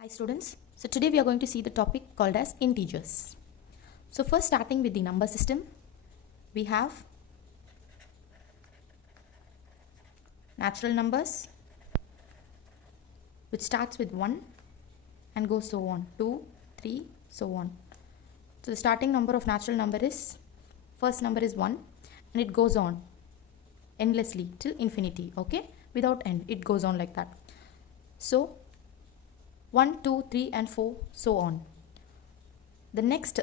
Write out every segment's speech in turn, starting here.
Hi students, so today we are going to see the topic called as integers. So first starting with the number system, we have natural numbers which starts with 1 and goes so on, 2, 3, so on. So the starting number of natural number is, first number is 1 and it goes on endlessly till infinity, okay, without end, it goes on like that. So 1, 2, 3 and 4, so on. The next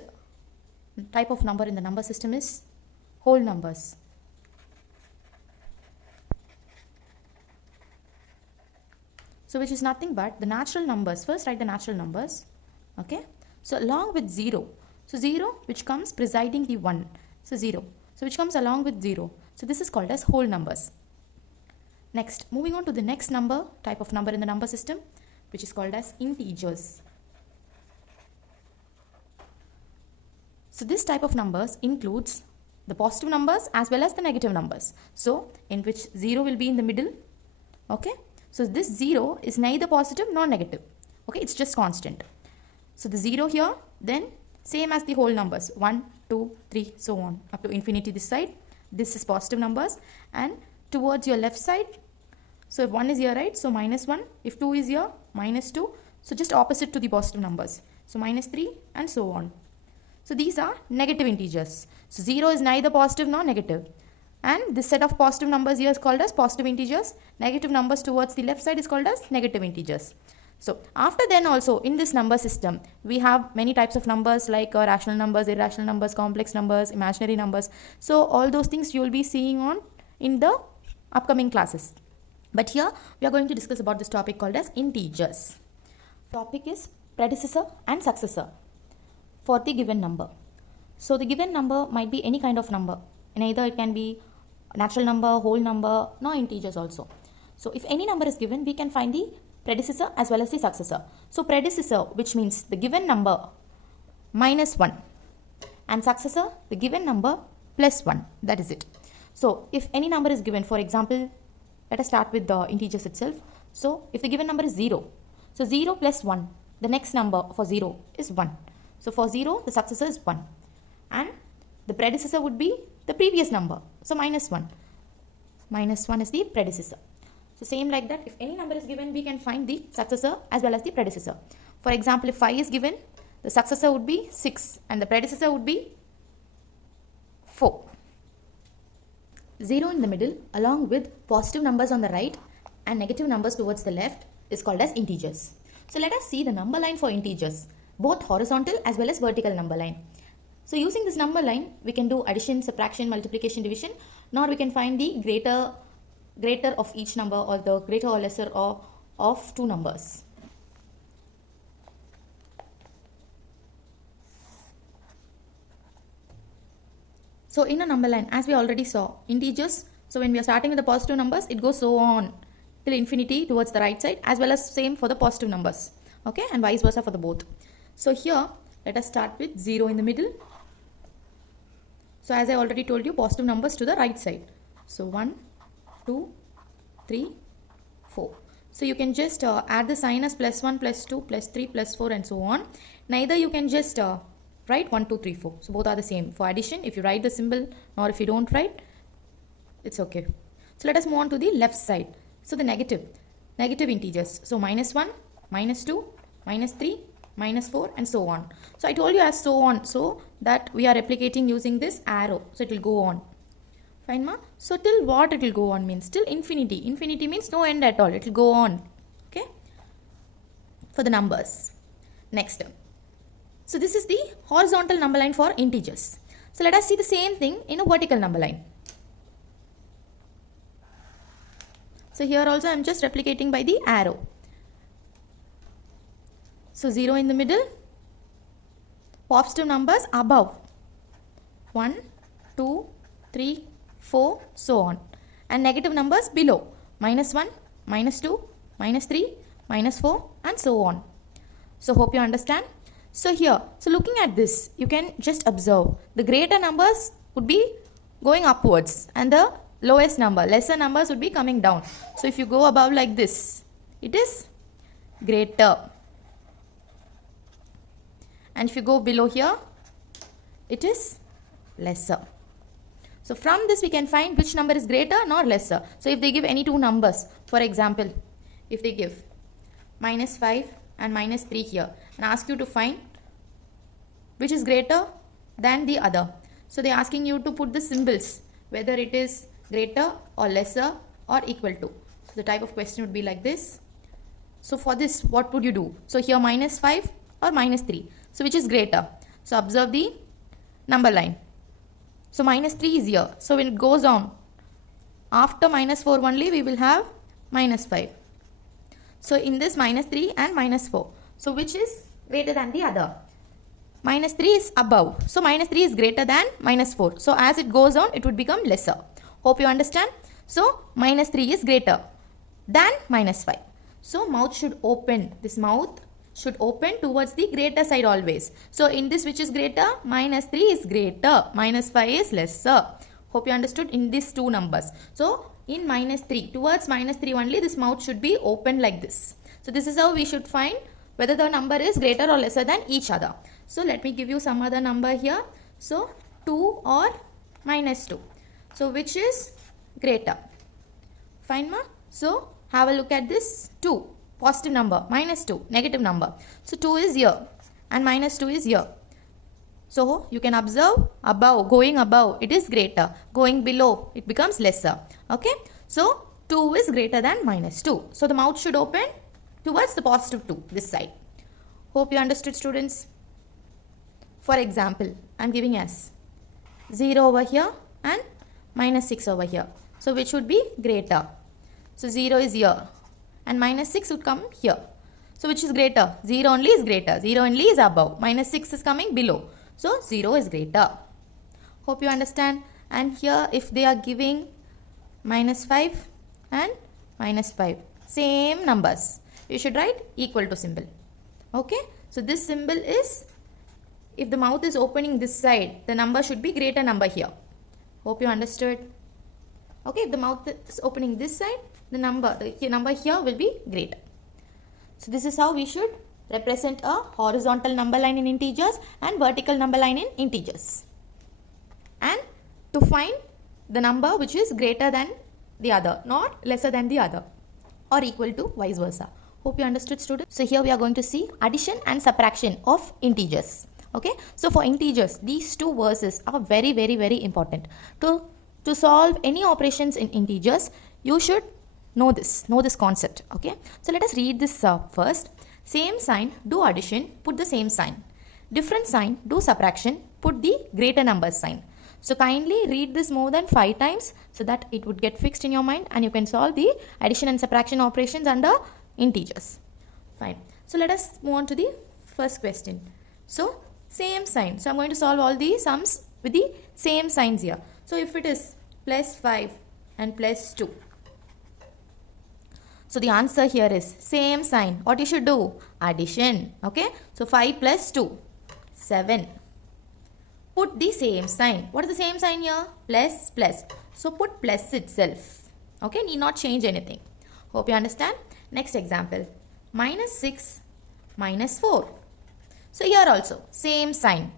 type of number in the number system is whole numbers. So which is nothing but the natural numbers. First write the natural numbers, okay. So along with 0, so 0 which comes presiding the 1, so 0, so which comes along with 0. So this is called as whole numbers. Next, moving on to the next number, type of number in the number system, which is called as integers. So this type of numbers includes the positive numbers as well as the negative numbers. So in which 0 will be in the middle, okay. So this 0 is neither positive nor negative, okay, it's just constant. So the 0 here, then same as the whole numbers, 1, 2, 3, so on, up to infinity this side. This is positive numbers, and towards your left side, so if 1 is here, right, so minus 1, if 2 is here, minus 2, so just opposite to the positive numbers, so minus 3 and so on. So these are negative integers. So 0 is neither positive nor negative, and this set of positive numbers here is called as positive integers. Negative numbers towards the left side is called as negative integers. So after then also in this number system, we have many types of numbers like rational numbers, irrational numbers, complex numbers, imaginary numbers. So all those things you will be seeing on in the upcoming classes. But here we are going to discuss about this topic called as integers. Topic is predecessor and successor for the given number. So the given number might be any kind of number. Either it can be natural number, whole number, nor integers also. So if any number is given, we can find the predecessor as well as the successor. So predecessor, which means the given number minus 1, and successor, the given number plus 1. That is it. So if any number is given, for example, let us start with the integers itself. So if the given number is 0, so 0 plus 1, the next number for 0 is 1. So for 0, the successor is 1. And the predecessor would be the previous number. So minus 1. Minus 1 is the predecessor. So same like that, if any number is given, we can find the successor as well as the predecessor. For example, if 5 is given, the successor would be 6 and the predecessor would be 4. 0 in the middle along with positive numbers on the right and negative numbers towards the left is called as integers. So let us see the number line for integers, both horizontal as well as vertical number line. So using this number line, we can do addition, subtraction, multiplication, division, nor we can find the greater of each number or the greater or lesser of two numbers. So in a number line, as we already saw, integers, so when we are starting with the positive numbers, it goes so on till infinity towards the right side, as well as same for the positive numbers, okay, and vice versa for the both. So here, let us start with 0 in the middle. So as I already told you, positive numbers to the right side. So 1, 2, 3, 4. So you can just add the sign as plus 1, plus 2, plus 3, plus 4 and so on. Neither you can just write 1, 2, 3, 4. So both are the same. For addition, if you write the symbol or if you don't write, it's okay. So let us move on to the left side. So the negative integers. So minus 1, minus 2, minus 3, minus 4 and so on. So I told you as so on, so that we are replicating using this arrow. So it will go on. Fine, ma? So till what it will go on means? Till infinity. Infinity means no end at all. It will go on. Okay? For the numbers. Next. So this is the horizontal number line for integers. So let us see the same thing in a vertical number line. So here also I am just replicating by the arrow. So 0 in the middle. Positive numbers above. 1, 2, 3, 4, so on. And negative numbers below. Minus 1, minus 2, minus 3, minus 4 and so on. So hope you understand. So here, so looking at this, you can just observe the greater numbers would be going upwards and the lowest number, lesser numbers would be coming down. So if you go above like this, it is greater. and if you go below here, it is lesser. So from this we can find which number is greater nor lesser. So if they give any two numbers, for example, if they give -5 and -3 here and ask you to find which is greater than the other. So they are asking you to put the symbols, whether it is greater or lesser or equal to. So the type of question would be like this. So for this, what would you do? So here -5 or -3. So which is greater? So observe the number line. So -3 is here. So when it goes on, after -4 only we will have -5. So in this -3 and -4. So which is greater than the other? -3 is above. So -3 is greater than -4. So as it goes on, it would become lesser. Hope you understand. So -3 is greater than -5. So mouth should open. This mouth should open towards the greater side always. So in this, which is greater? -3 is greater. -5 is lesser. Hope you understood in these two numbers. So in -3, towards -3 only, this mouth should be open like this. So this is how we should find whether the number is greater or lesser than each other. So let me give you some other number here. So 2 or -2. So which is greater? Fine ma? So have a look at this 2, positive number, -2, negative number. So 2 is here and -2 is here. So you can observe above, going above, it is greater. Going below, it becomes lesser. Okay. So 2 is greater than -2. So the mouth should open towards the positive 2, this side. Hope you understood, students. For example, I am giving as 0 over here and -6 over here. So which would be greater? So 0 is here and -6 would come here. So which is greater? 0 only is greater. 0 only is above. -6 is coming below. So 0 is greater. Hope you understand. And here if they are giving -5 and -5, same numbers, you should write equal to symbol. Okay. So this symbol is, if the mouth is opening this side, the number should be greater number here. Hope you understood. Okay. If the mouth is opening this side, the number here will be greater. So this is how we should represent a horizontal number line in integers and vertical number line in integers. And to find the number which is greater than the other, not lesser than the other, or equal to vice versa. Hope you understood, students. So here we are going to see addition and subtraction of integers. Okay. So for integers, these two verses are very, very, very important. To solve any operations in integers, you should know this concept. Okay. So let us read this first. Same sign, do addition, put the same sign. Different sign, do subtraction, put the greater number sign. So kindly read this more than 5 times so that it would get fixed in your mind and you can solve the addition and subtraction operations under integers. Fine. So let us move on to the first question. So same sign. So I'm going to solve all the sums with the same signs here. So if it is +5 and +2. So the answer here is same sign. What you should do? Addition. Okay. So 5 + 2, 7. Put the same sign. What is the same sign here? Plus. So put plus itself. Okay. Need not change anything. Hope you understand. Next example. -6, -4. So here also same sign.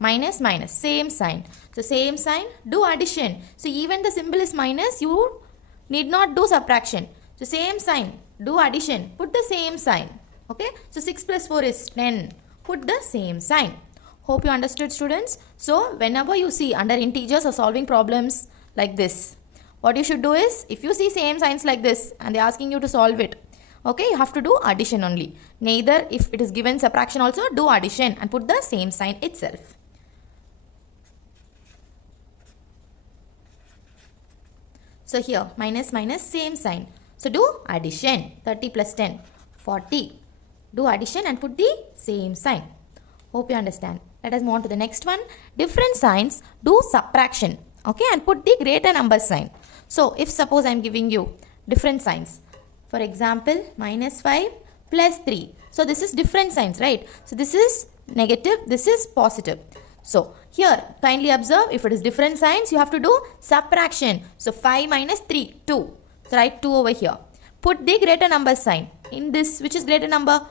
Minus, same sign. So same sign, do addition. So even the symbol is minus, you need not do subtraction. So same sign, do addition, put the same sign. Okay. So 6 + 4 is 10. Put the same sign. Hope you understood, students. So whenever you see under integers or solving problems like this, what you should do is, if you see same signs like this and they are asking you to solve it, okay, you have to do addition only. Neither if it is given subtraction also, do addition and put the same sign itself. So here minus, same sign. So do addition. 30 + 10, 40. Do addition and put the same sign. Hope you understand. Let us move on to the next one. Different signs, do subtraction. Okay, and put the greater number sign. So if suppose I am giving you different signs. For example, -5 + 3. So this is different signs, right? So this is negative, this is positive. So here kindly observe, if it is different signs, you have to do subtraction. So 5 - 3, 2. So write 2 over here. Put the greater number sign. In this, which is greater number?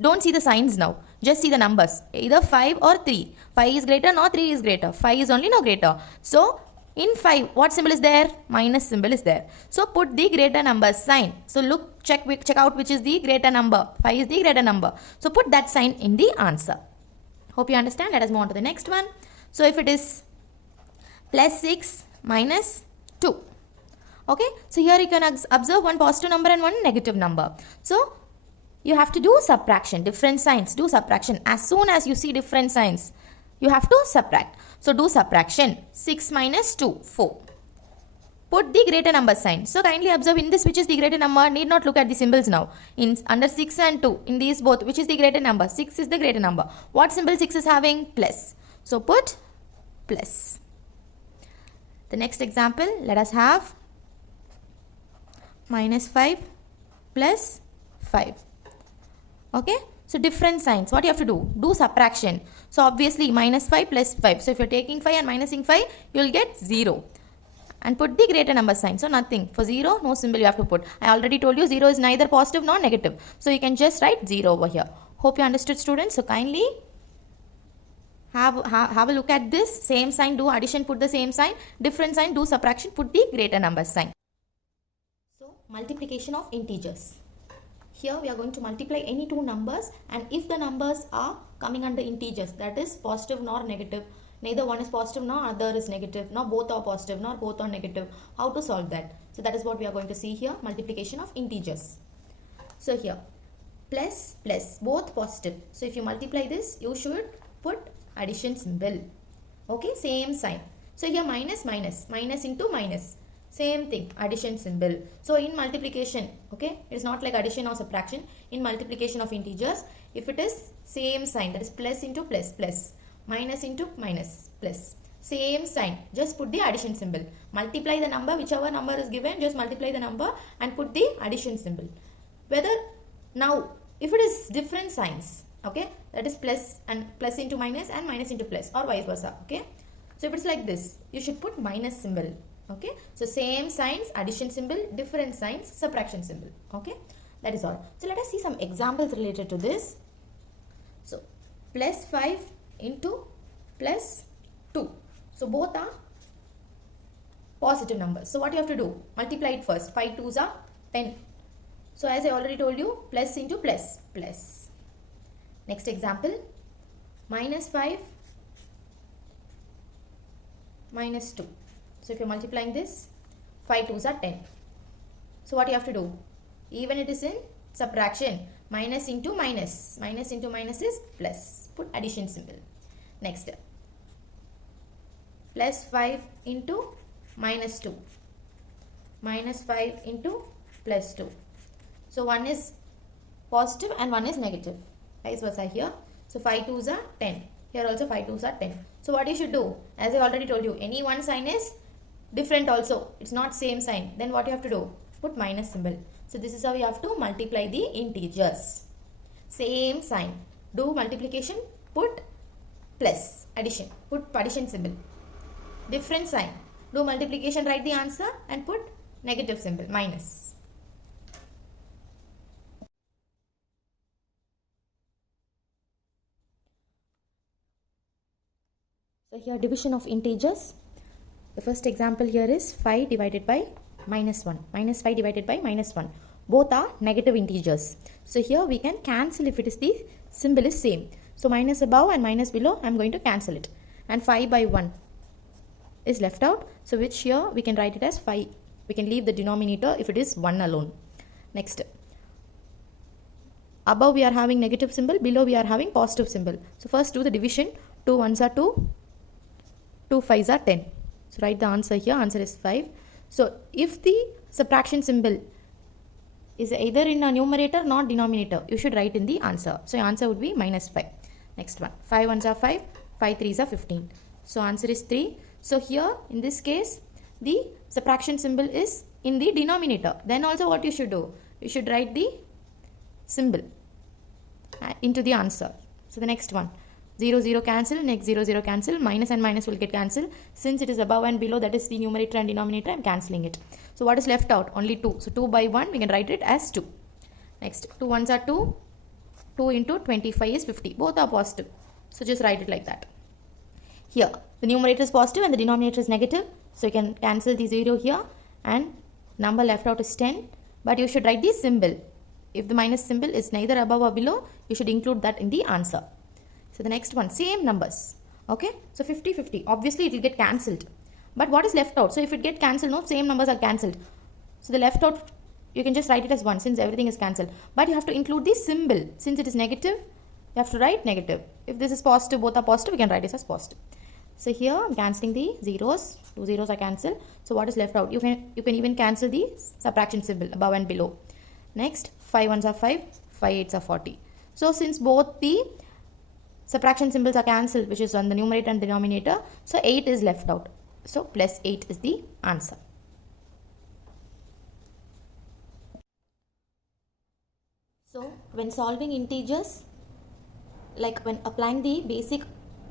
don't see the signs now. Just see the numbers. Either 5 or 3. 5 is greater, no 3 is greater. 5 is only no greater. So, in 5, what symbol is there? Minus symbol is there. So, put the greater number sign. So, look, check out which is the greater number. 5 is the greater number. So, put that sign in the answer. Hope you understand. Let us move on to the next one. So, if it is plus 6 minus 2. Okay. So, here you can observe one positive number and one negative number. So, you have to do subtraction, different signs, do subtraction. As soon as you see different signs, you have to subtract. So, do subtraction. 6 minus 2, 4. Put the greater number sign. So, kindly observe in this which is the greater number. Need not look at the symbols now. Under 6 and 2, in these both, which is the greater number? 6 is the greater number. What symbol 6 is having? Plus. So, put plus. The next example, let us have minus 5 plus 5. Okay, so different signs. What you have to do? Do subtraction. So obviously minus 5 plus 5. So if you're taking 5 and minusing 5, you will get 0. And put the greater number sign. So nothing. For 0, no symbol you have to put. I already told you 0 is neither positive nor negative. So you can just write 0 over here. Hope you understood, students. So kindly have a look at this. Same sign, do addition, put the same sign. Different sign, do subtraction, put the greater number sign. So multiplication of integers. Here we are going to multiply any two numbers, and if the numbers are coming under integers, that is positive nor negative, neither one is positive nor other is negative, nor both are positive nor both are negative, how to solve that? So that is what we are going to see here, multiplication of integers. So here plus plus, both positive. So if you multiply this, you should put addition symbol. Okay, same sign. So here minus minus, minus into minus. Same thing, addition symbol. So in multiplication, okay, it is not like addition or subtraction. In multiplication of integers, if it is same sign, that is plus into plus, plus, minus into minus, plus, same sign, just put the addition symbol. Multiply the number, whichever number is given, just multiply the number and put the addition symbol. Whether now, if it is different signs, okay, that is plus and plus into minus and minus into plus, or vice versa, okay. So if it's like this, you should put minus symbol. Okay, so same signs, addition symbol, different signs, subtraction symbol. Okay, that is all. So let us see some examples related to this. So plus 5 into plus 2. So both are positive numbers. So what you have to do? Multiply it first. 5 2s are 10. So as I already told you, plus into plus, plus. Next example, minus 5 minus 2. So if you're multiplying this, 5 2s are 10. So what you have to do? Even it is in subtraction, minus into minus. Minus into minus is plus. Put addition symbol. Next, plus 5 into minus 2. Minus 5 into plus 2. So one is positive and one is negative. Vice versa here. So 5 2s are 10. Here also 5 2s are 10. So what you should do? As I already told you, any one sign is different also. It's not same sign. Then what you have to do? Put minus symbol. So this is how you have to multiply the integers. Same sign. Do multiplication. Put plus. Addition. Put addition symbol. Different sign. Do multiplication. Write the answer and put negative symbol. Minus. So here division of integers. The first example here is 5 divided by minus 1. Minus 5 divided by minus 1. Both are negative integers. So here we can cancel if it is the symbol is same. So minus above and minus below, I am going to cancel it. And 5 by 1 is left out. So which here we can write it as 5. We can leave the denominator if it is 1 alone. Next. Above we are having negative symbol. Below we are having positive symbol. So first do the division. 2 1s are 2. 2 5s are 10. So write the answer here. Answer is 5. So if the subtraction symbol is either in a numerator nor denominator, you should write in the answer. So your answer would be minus 5. Next one. 5 1s are 5. 5 3s are 15. So answer is 3. So here in this case, the subtraction symbol is in the denominator. Then also what you should do? You should write the symbol into the answer. So the next one. 0 0 cancel, next 0 0 cancel, minus and minus will get cancelled. Since it is above and below, that is the numerator and denominator, I am cancelling it. So what is left out? Only 2. So 2 by 1, we can write it as 2. Next, 2 1s are 2, 2 into 25 is 50. Both are positive. So just write it like that. Here, the numerator is positive and the denominator is negative. So you can cancel the 0 here and number left out is 10. But you should write the symbol. If the minus symbol is neither above or below, you should include that in the answer. So the next one, same numbers. Okay, so 50, 50. Obviously, it will get cancelled. But what is left out? So if it get cancelled, no, same numbers are cancelled. So the left out, you can just write it as 1 since everything is cancelled. But you have to include the symbol. Since it is negative, you have to write negative. If this is positive, both are positive, we can write this as positive. So here I'm cancelling the zeros. 2 zeros are cancelled. So what is left out? You can even cancel the subtraction symbol above and below. Next, 5 ones are 5, 5 eights are 40. So since both the subtraction symbols are cancelled, which is on the numerator and denominator, so 8 is left out. So plus 8 is the answer. So when solving integers, like when applying the basic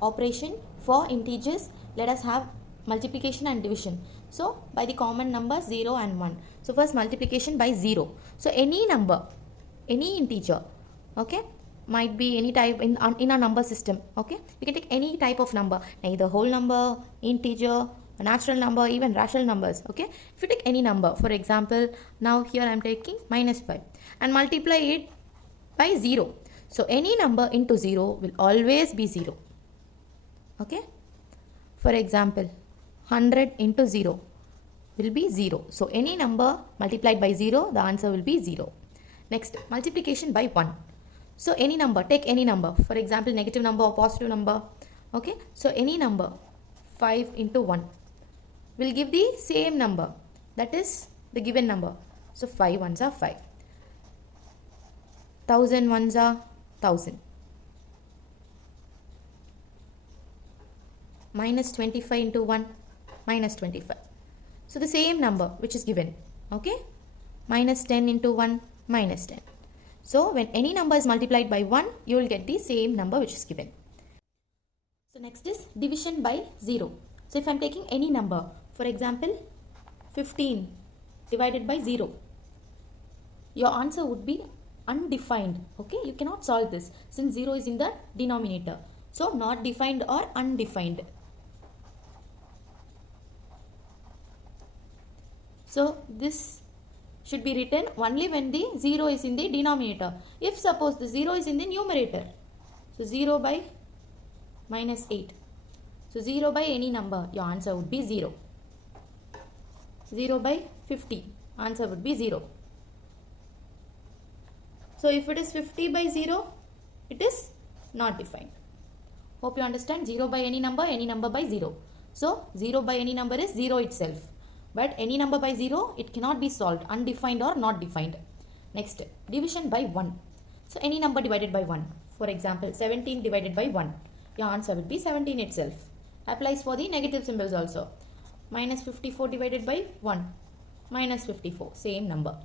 operation for integers, let us have multiplication and division. So by the common numbers 0 and 1. So first multiplication by 0. So any number, any integer, okay, might be any type in our number system. Okay, you can take any type of number, either whole number, integer, a natural number, even rational numbers. Okay, if you take any number, for example, now here I am taking minus 5 and multiply it by 0. So any number into 0 will always be 0. Okay, for example, 100 into 0 will be 0. So any number multiplied by 0, the answer will be 0. Next, multiplication by 1. So any number, take any number, for example, negative number or positive number. Okay, so any number 5 into 1 will give the same number, that is the given number. So 5 ones are 5, 1000 ones are 1000, minus 25 into 1, minus 25. So the same number which is given. Okay, minus 10 into 1, minus 10. So when any number is multiplied by 1, you will get the same number which is given. So next is division by 0. So if I am taking any number, for example, 15 divided by 0, your answer would be undefined. Okay, you cannot solve this since 0 is in the denominator. So not defined or undefined. So this should be written only when the 0 is in the denominator. If suppose the 0 is in the numerator, so 0 by minus 8. So 0 by any number, your answer would be 0. 0 by 50, answer would be 0. So if it is 50 by 0, it is not defined. Hope you understand. 0 by any number by 0. So 0 by any number is 0 itself. But any number by 0, it cannot be solved, undefined or not defined. Next, division by 1. So any number divided by 1. For example, 17 divided by 1. Your answer will be 17 itself. Applies for the negative symbols also. Minus 54 divided by 1. Minus 54. Same number.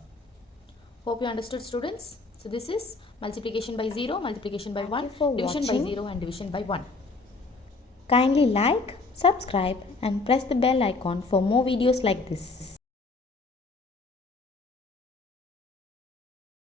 Hope you understood, students. So this is multiplication by 0, multiplication by 1, division by 0 and division by 1. Kindly like, subscribe and press the bell icon for more videos like this.